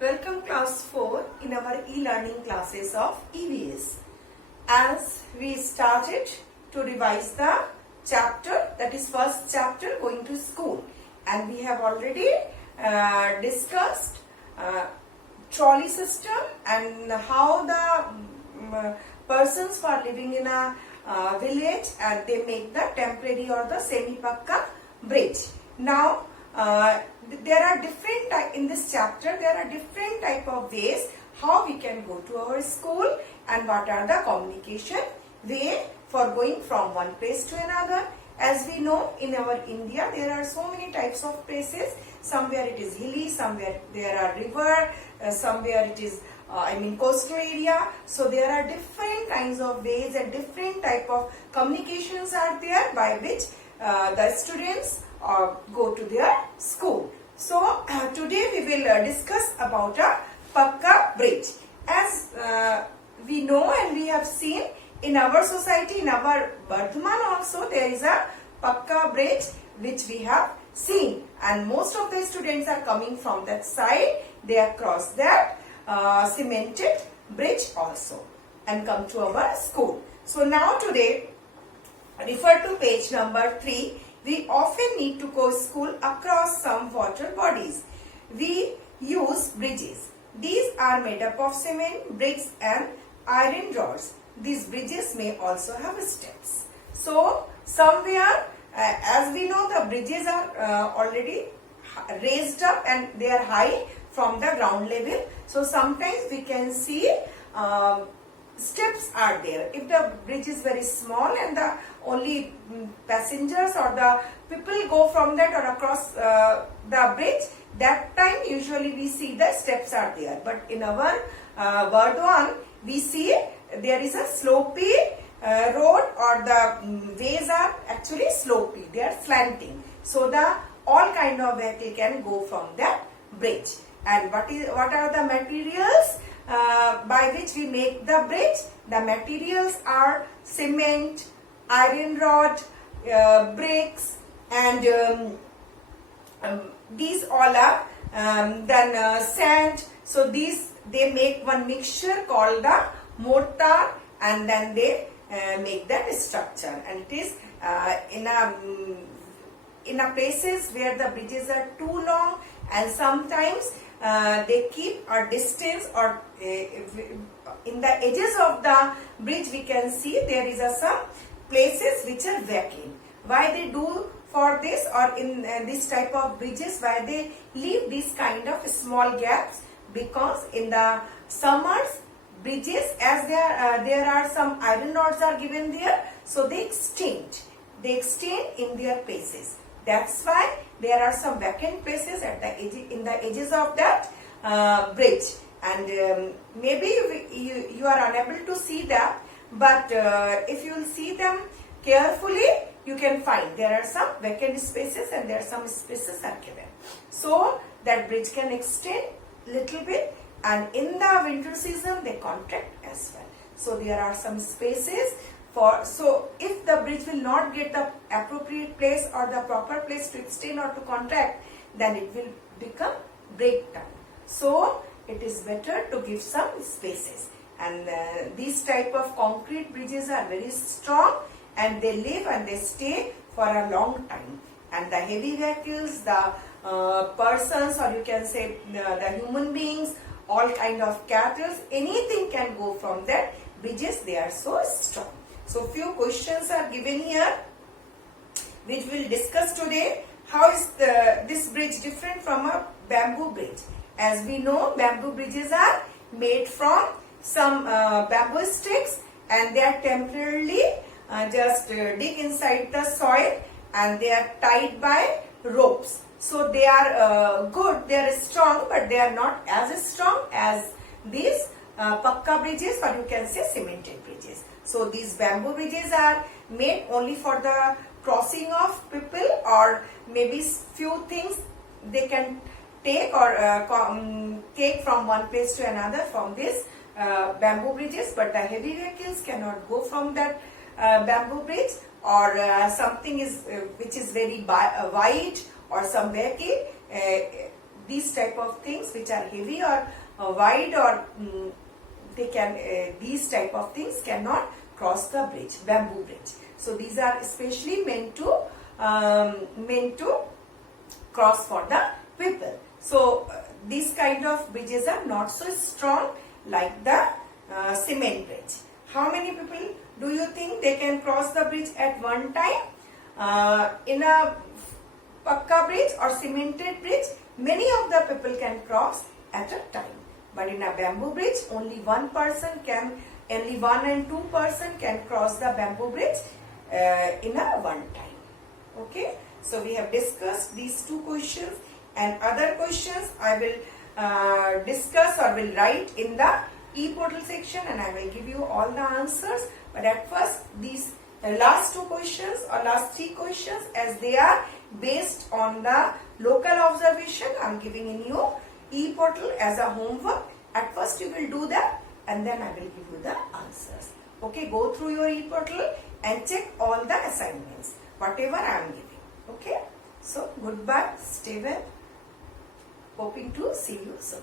Welcome class 4 in our e-learning classes of EVS. As we started to revise the chapter, that is first chapter, going to school, and we have already discussed trolley system and how the persons who are living in a village and they make the temporary or the semi-pakka bridge. Now there are different in this chapter there are different type of ways how we can go to our school and what are the communication way for going from one place to another. As we know, in our India there are so many types of places. Somewhere it is hilly, somewhere there are river, somewhere it is coastal area. So there are different kinds of ways and different type of communications are there by which the students go to their school. So today we will discuss about a Pakka bridge. As we know and we have seen in our society, in our Bardhaman also, there is a Pakka bridge which we have seen, and most of the students are coming from that side. They have crossed that cemented bridge also and come to our school. So now today, refer to page number 3. We often need to go school across some water bodies. We use bridges. These are made up of cement, bricks and iron rods. These bridges may also have steps. So somewhere, as we know, the bridges are already raised up and they are high from the ground level. So sometimes we can see steps are there. If the bridge is very small and the only passengers or the people go from that or across the bridge, that time usually we see the steps are there. But in our Bardhaman, we see there is a slopey road, or the ways are actually slopey, they are slanting. So the all kind of vehicle can go from that bridge. And what are the materials by which we make the bridge? The materials are cement, iron rod, bricks, and these all are then sand. So these they make one mixture called the mortar, and then they make that structure. And it is in a places where the bridges are too long, and sometimes they keep a distance, or in the edges of the bridge we can see there is some places which are vacant. Why they do for this, or in this type of bridges, why they leave these kind of small gaps? Because in the summers, bridges, as there are some iron rods are given there, so they extend in their places. That's why there are some vacant places at the in the edges of that bridge, and maybe you are unable to see that, but if you will see them carefully, you can find there are some vacant spaces and there are some spaces are given. So that bridge can extend little bit, and in the winter season they contract as well. So there are some spaces for, so if the bridge will not get the appropriate place or the proper place to extend or to contract, then it will become breakdown. So it is better to give some spaces, and these type of concrete bridges are very strong and they live and they stay for a long time. And the heavy vehicles, the persons, or you can say the human beings, all kind of cattle, anything can go from that bridges. They are so strong. So few questions are given here which we will discuss today. How is this bridge different from a bamboo bridge? As we know, bamboo bridges are made from some bamboo sticks, and they are temporarily just dig inside the soil, and they are tied by ropes. So they are good, they are strong, but they are not as strong as these Pakka bridges, or you can say cemented bridges. So these bamboo bridges are made only for the crossing of people, or maybe few things they can take or take from one place to another from these bamboo bridges, but the heavy vehicles cannot go from that bamboo bridge, or something is which is very wide, or some vehicle these type of things which are heavy or wide, or these type of things cannot cross the bridge, bamboo bridge. So these are especially meant to cross for the people. So these kind of bridges are not so strong like the cement bridge. How many people do you think they can cross the bridge at one time? In a pakka bridge or cemented bridge, many of the people can cross at a time. But in a bamboo bridge, only one and two person can cross the bamboo bridge in a one time. Okay. So we have discussed these two questions, and other questions I will discuss or will write in the e-portal section, and I will give you all the answers. But at first, these last two questions or last three questions, as they are based on the local observation, I am giving in you e-portal as a homework. At first you will do that, and then I will give you the answers. Okay, go through your e-portal and check all the assignments, whatever I am giving. Okay, so goodbye, stay well, hoping to see you soon.